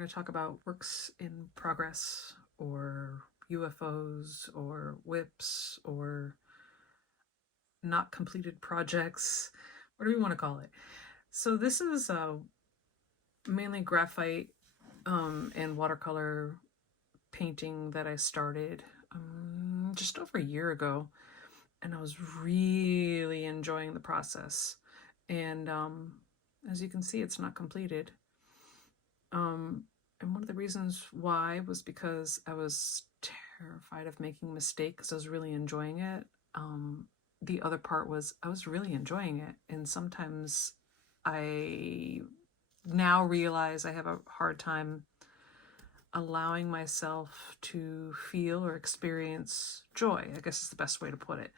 going to talk about works in progress, or UFOs, or whips, or not completed projects, whatever you want to call it. So this is mainly graphite and watercolor painting that I started just over a year ago, and I was really enjoying the process. And as you can see, it's not completed. And one of the reasons why was because I was terrified of making mistakes. I was really enjoying it. The other part was I was really enjoying it, and sometimes I now realize I have a hard time allowing myself to feel or experience joy, I guess is the best way to put it.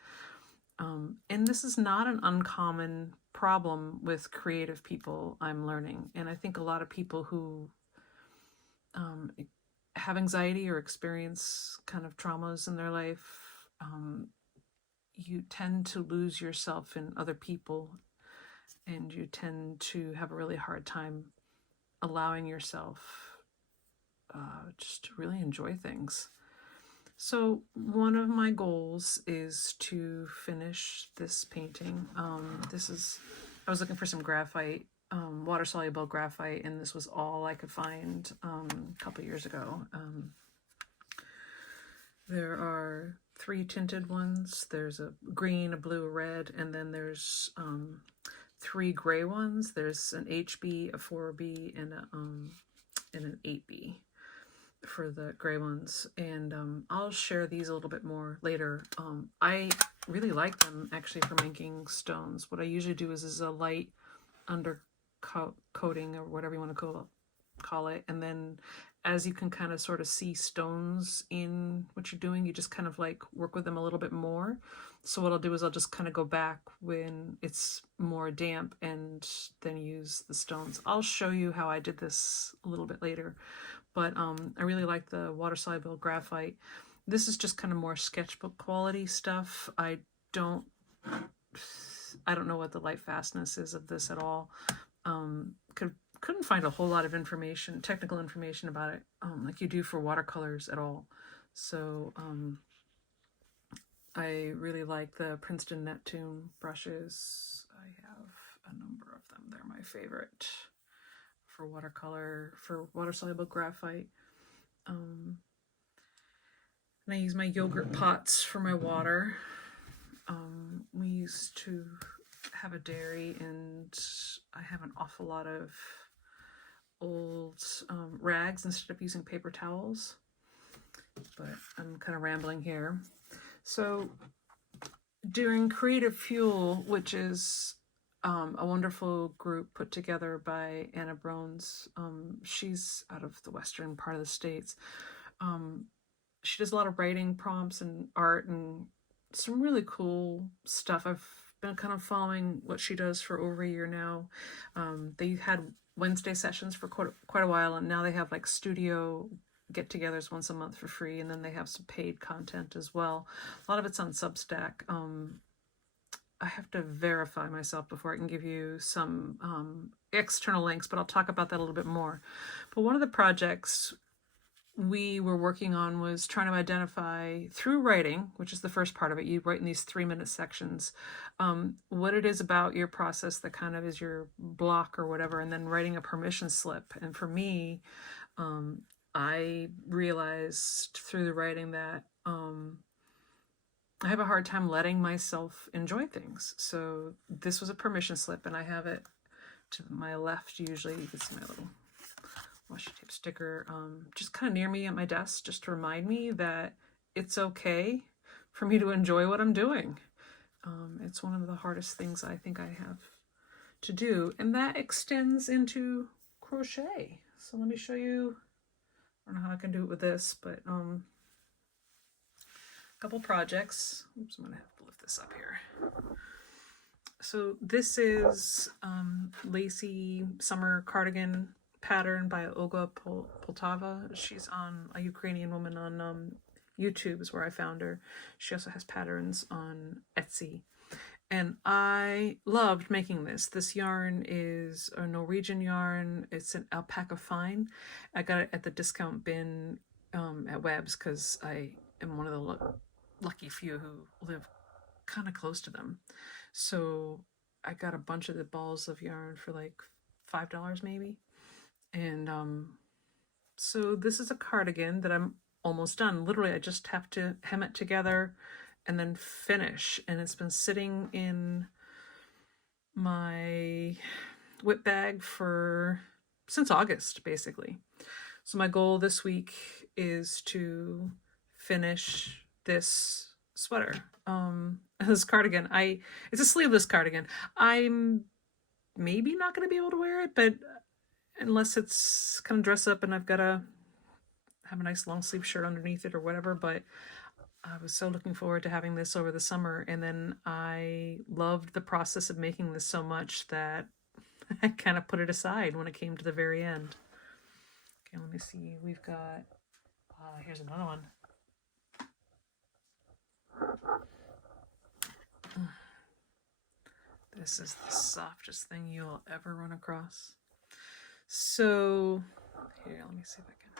And this is not an uncommon problem with creative people, I'm learning. And I think a lot of people who have anxiety or experience kind of traumas in their life, you tend to lose yourself in other people, and you tend to have a really hard time allowing yourself just to really enjoy things. So one of my goals is to finish this painting. I was looking for some graphite, water-soluble graphite, and this was all I could find a couple years ago. There are 3 tinted ones. There's a green, a blue, a red, and then there's 3 gray ones. There's an HB, a 4B, and an 8B for the gray ones. And I'll share these a little bit more later. I really like them actually for making stones. What I usually do is a light undercoating, or whatever you want to call it, and then as you can kind of sort of see stones in what you're doing, you just kind of like work with them a little bit more. So what I'll do is I'll just kind of go back when it's more damp and then use the stones. I'll show you how I did this a little bit later, but I really like the water-soluble graphite. This is just kind of more sketchbook quality stuff. I don't know what the light fastness is of this at all. Couldn't find a whole lot of technical information about it, like you do for watercolors at all. So I really like the Princeton Neptune brushes. I have a number of them. They're my favorite for watercolor, for water-soluble graphite. And I use my yogurt pots for my water. We used to have a dairy, and I have an awful lot of old rags instead of using paper towels, but I'm kind of rambling here. So during Creative Fuel, which is a wonderful group put together by Anna Brones, she's out of the western part of the States. She does a lot of writing prompts and art and some really cool stuff. I've been kind of following what she does for over a year now. They had Wednesday sessions for quite a while, and now they have like studio get-togethers once a month for free, and then they have some paid content as well. A lot of it's on Substack. I have to verify myself before I can give you some external links, but I'll talk about that a little bit more. But one of the projects we were working on was trying to identify, through writing, which is the first part of it, you write in these 3-minute sections, what it is about your process that kind of is your block or whatever, and then writing a permission slip. And for me, I realized through the writing that I have a hard time letting myself enjoy things. So this was a permission slip, and I have it to my left usually. You can see my little washi tape sticker just kind of near me at my desk, just to remind me that it's okay for me to enjoy what I'm doing. It's one of the hardest things I think I have to do, and that extends into crochet. So let me show you. I don't know how I can do it with this, but a couple projects. Oops, I'm gonna have to lift this up here. So this is Lacy summer cardigan pattern by Olga Poltava. She's a Ukrainian woman on YouTube is where I found her. She also has patterns on Etsy. And I loved making this. This yarn is a Norwegian yarn. It's an alpaca fine. I got it at the discount bin at Webb's because I am one of the lucky few who live kind of close to them. So I got a bunch of the balls of yarn for like $5 maybe. And so this is a cardigan that I'm almost done. Literally, I just have to hem it together and then finish. And it's been sitting in my whip bag since August, basically. So my goal this week is to finish this sweater. This cardigan. It's a sleeveless cardigan. I'm maybe not going to be able to wear it, but unless it's kind of dress up and I've got to have a nice long sleeve shirt underneath it or whatever. But I was so looking forward to having this over the summer, and then I loved the process of making this so much that I kind of put it aside when it came to the very end. Okay, let me see. We've got, here's another one. This is the softest thing you'll ever run across. So, here, let me see if I can.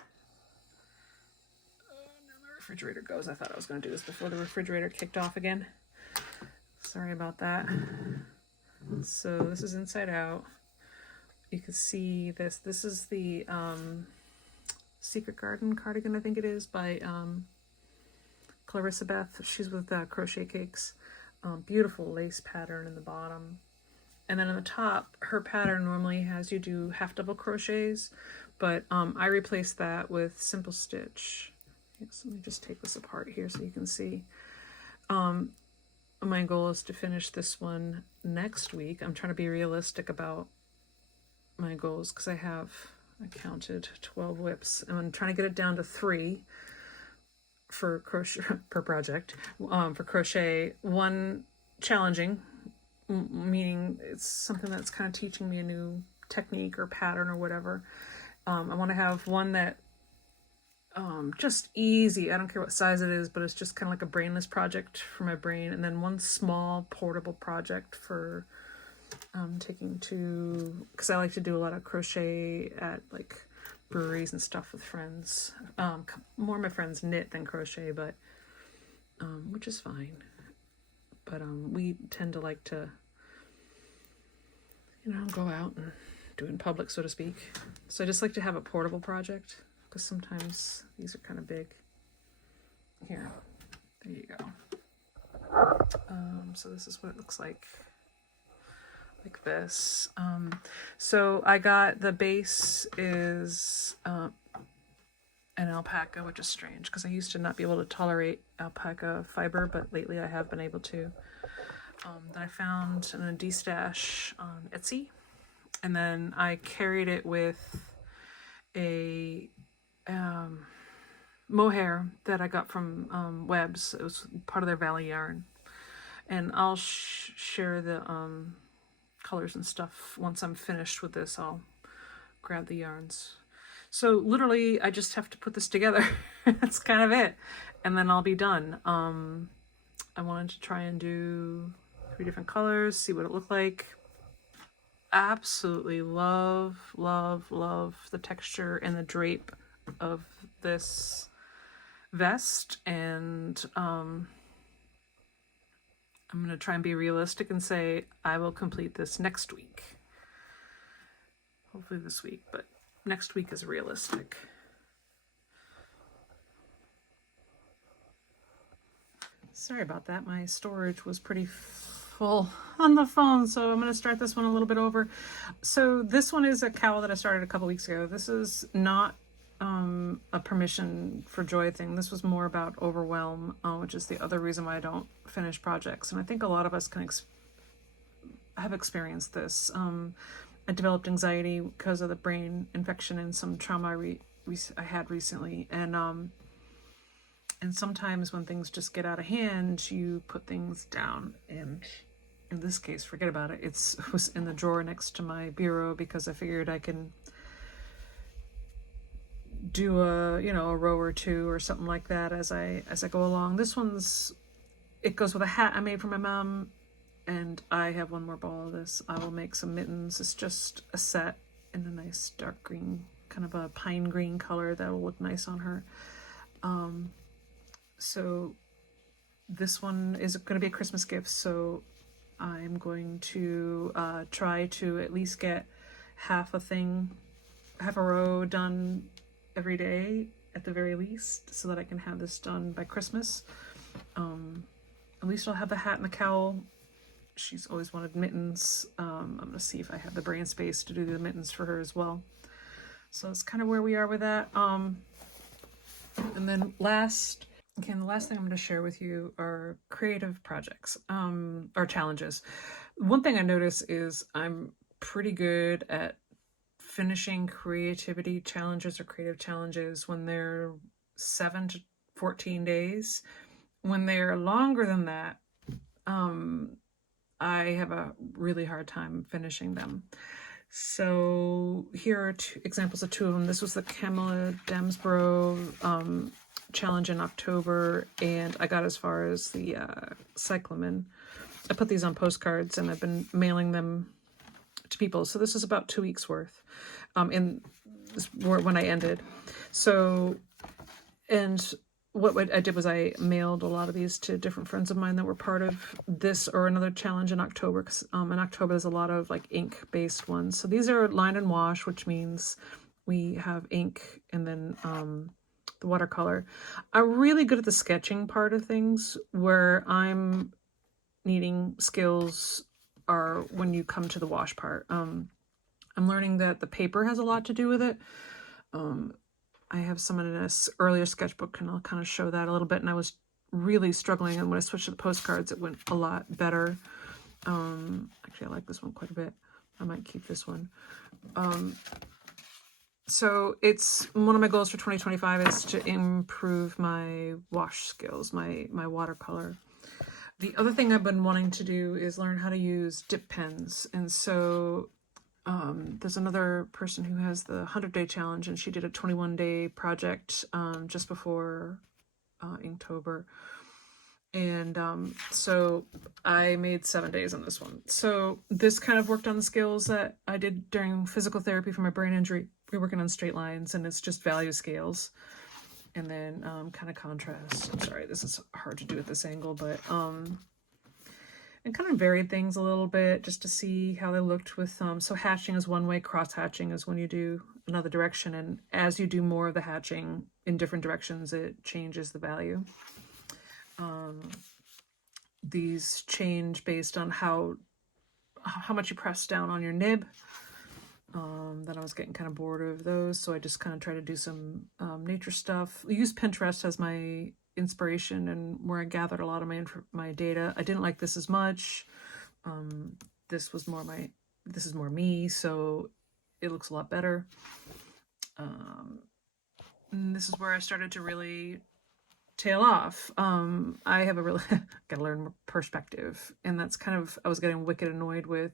Oh, now my refrigerator goes. I thought I was going to do this before the refrigerator kicked off again. Sorry about that. So, this is inside out. You can see this. This is the Secret Garden cardigan, I think it is, by Clarisabeth. She's with Crochet Cakes. Beautiful lace pattern in the bottom. And then on the top, her pattern normally has you do half double crochets, but I replaced that with simple stitch. Yes, let me just take this apart here so you can see. My goal is to finish this one next week. I'm trying to be realistic about my goals because I counted 12 whips, and I'm trying to get it down to 3 for crochet per project. For crochet, 1 challenging, meaning it's something that's kind of teaching me a new technique or pattern or whatever. I want to have 1 that just easy. I don't care what size it is, but it's just kind of like a brainless project for my brain. And then 1 small portable project for taking to, because I like to do a lot of crochet at like breweries and stuff with friends. More my friends knit than crochet, but which is fine. But we tend to like to, go out and do it in public, so to speak. So I just like to have a portable project because sometimes these are kind of big. Here, there you go. So this is what it looks like this. So I got, the base is an alpaca, which is strange because I used to not be able to tolerate alpaca fiber, but lately I have been able to. That I found in a D-stash on Etsy, and then I carried it with a mohair that I got from Webb's. It was part of their Valley yarn, and I'll share the colors and stuff once I'm finished with this. I'll grab the yarns. So literally I just have to put this together. That's kind of it, and then I'll be done. I wanted to try and do 3 different colors, see what it looked like. Absolutely love the texture and the drape of this vest, and I'm going to try and be realistic and say I will complete this next week. Hopefully this week, but next week is realistic. Sorry about that. My storage was pretty full on the phone, so I'm going to start this one a little bit over. So this one is a cowl that I started a couple weeks ago. This is not a permission for joy thing. This was more about overwhelm, which is the other reason why I don't finish projects. And I think a lot of us can have experienced this. I developed anxiety because of the brain infection and some trauma I had recently. And sometimes when things just get out of hand, you put things down. And in this case, forget about it. It was in the drawer next to my bureau because I figured I can do a row or 2 or something like that as I go along. This one's, it goes with a hat I made for my mom, and I have one more ball of this. I will make some mittens. It's just a set in a nice dark green, kind of a pine green color that will look nice on her. So this one is going to be a Christmas gift, so I'm going to try to at least get half a row done every day at the very least, so that I can have this done by Christmas. At least I'll have the hat and the cowl. She's always wanted mittens. I'm going to see if I have the brain space to do the mittens for her as well. So that's kind of where we are with that. And then the last thing I'm going to share with you are creative projects, or challenges. One thing I notice is I'm pretty good at finishing creativity challenges or creative challenges when they're 7 to 14 days. When they're longer than that, I have a really hard time finishing them. So here are two examples of two of them. This was the Camilla Damsborough challenge in October, and I got as far as the cyclamen. I put these on postcards, and I've been mailing them to people. So this is about 2 weeks worth when I ended. So, and what I did was I mailed a lot of these to different friends of mine that were part of this or another challenge in October, because in October there's a lot of like ink-based ones. So these are line and wash, which means we have ink and then the watercolor. I'm really good at the sketching part of things. Where I'm needing skills are when you come to the wash part. I'm learning that the paper has a lot to do with it. I have someone in an earlier sketchbook, and I'll kind of show that a little bit. And I was really struggling, and when I switched to the postcards, it went a lot better. Actually, I like this one quite a bit. I might keep this one. So it's one of my goals for 2025 is to improve my wash skills, my watercolor. The other thing I've been wanting to do is learn how to use dip pens. And so there's another person who has the 100-day challenge, and she did a 21-day project just before Inktober. And so I made 7 days on this one. So this kind of worked on the skills that I did during physical therapy for my brain injury. We're working on straight lines, and it's just value scales. And then kind of contrast. I'm sorry, this is hard to do at this angle, but and kind of varied things a little bit just to see how they looked with so hatching is one way, cross hatching is when you do another direction, and as you do more of the hatching in different directions, it changes the value. These change based on how much you press down on your nib. Then I was getting kind of bored of those, so I just kind of tried to do some nature stuff. I used Pinterest as my inspiration and where I gathered a lot of my data. I didn't like this as much. This is more me, so it looks a lot better. And this is where I started to really tail off. I have a really gotta learn perspective, and that's kind of, I was getting wicked annoyed with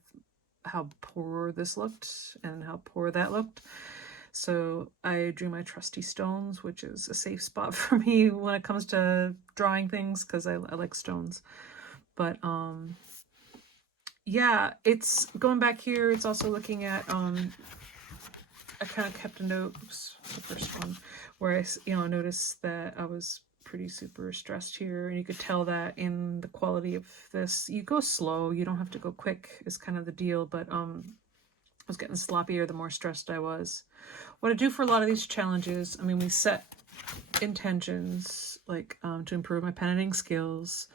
how poor this looked and how poor that looked. So I drew my trusty stones, which is a safe spot for me when it comes to drawing things, because I like stones. But yeah, it's going back here. It's also looking at I kind of kept a note, oops, the first one, where I noticed that I was pretty super stressed here, and you could tell that in the quality of this. You go slow, you don't have to go quick is kind of the deal, but I was getting sloppier the more stressed I was. What I do for a lot of these challenges, I mean, we set intentions like to improve my pen and ink skills,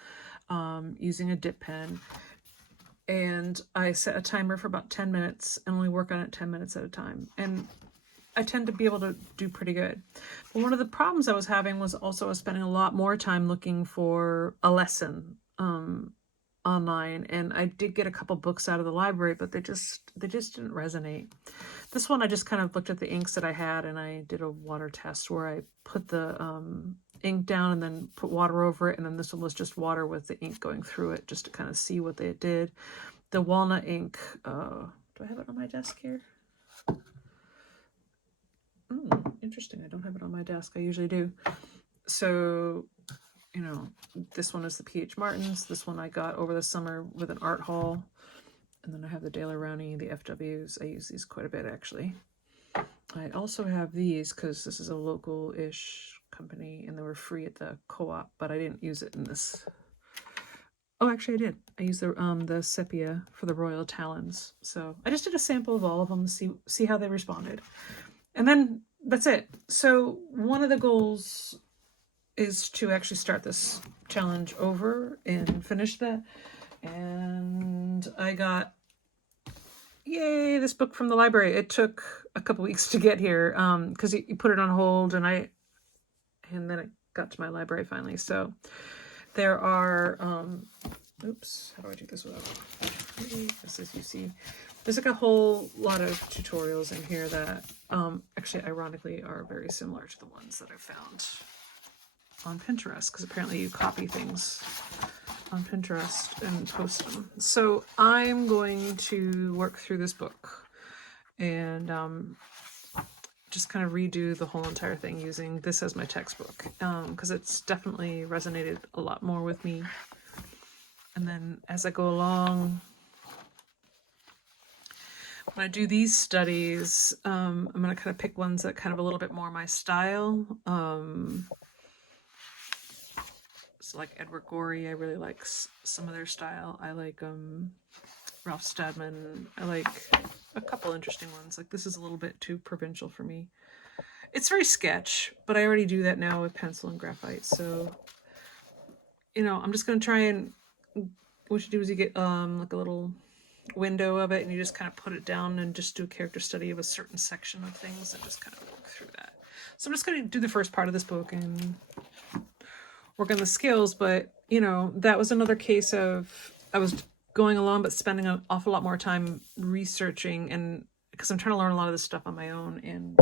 using a dip pen, and I set a timer for about 10 minutes and only work on it 10 minutes at a time, and I tend to be able to do pretty good. But one of the problems I was having was also I was spending a lot more time looking for a lesson online, and I did get a couple books out of the library, but they just didn't resonate. This one I just kind of looked at the inks that I had, and I did a water test where I put the ink down and then put water over it, and then this one was just water with the ink going through it just to kind of see what they did. The walnut ink, do I have it on my desk here? Interesting, I don't have it on my desk. I usually do. So you know, this one is the P.H. Martins. This one I got over the summer with an art haul. And then I have the Daler Rowney, the FWs. I use these quite a bit, actually. I also have these because this is a local-ish company and they were free at the co-op, but I didn't use it in this. Oh, actually I did. I used the sepia for the Royal Talens. So I just did a sample of all of them to see how they responded. And then that's it. So one of the goals is to actually start this challenge over and finish that. And I got, yay, this book from the library. It took a couple weeks to get here because you put it on hold, and then it got to my library finally. So there are, oops, how do I do this without, as you see, there's like a whole lot of tutorials in here that actually ironically are very similar to the ones that I found on Pinterest, because apparently you copy things on Pinterest and post them. So I'm going to work through this book and just kind of redo the whole entire thing using this as my textbook, because it's definitely resonated a lot more with me. And then as I go along, when I do these studies, I'm going to kind of pick ones that kind of a little bit more my style. So like Edward Gorey, I really like some of their style. I like Ralph Steadman. I like a couple interesting ones. Like this is a little bit too provincial for me. It's very sketch, but I already do that now with pencil and graphite. So, you know, I'm just going to try and, what you do is you get like a little window of it and you just kind of put it down and just do a character study of a certain section of things and just kind of work through that. So I'm just going to do the first part of this book and work on the skills, but you know, that was another case of I was going along but spending an awful lot more time researching, and because I'm trying to learn a lot of this stuff on my own, and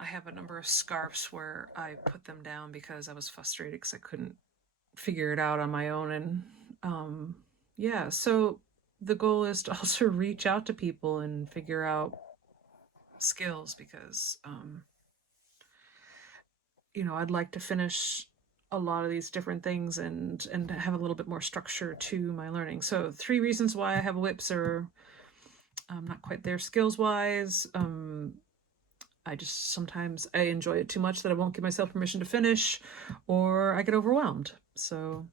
I have a number of scarves where I put them down because I was frustrated because I couldn't figure it out on my own. And yeah, so the goal is to also reach out to people and figure out skills, because you know, I'd like to finish a lot of these different things and have a little bit more structure to my learning. So 3 reasons why I have whips are not quite there skills wise. I just sometimes I enjoy it too much that I won't give myself permission to finish, or I get overwhelmed. So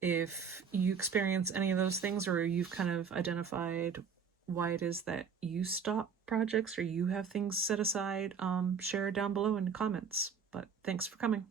if you experience any of those things, or you've kind of identified why it is that you stop projects or you have things set aside, share it down below in the comments. But thanks for coming.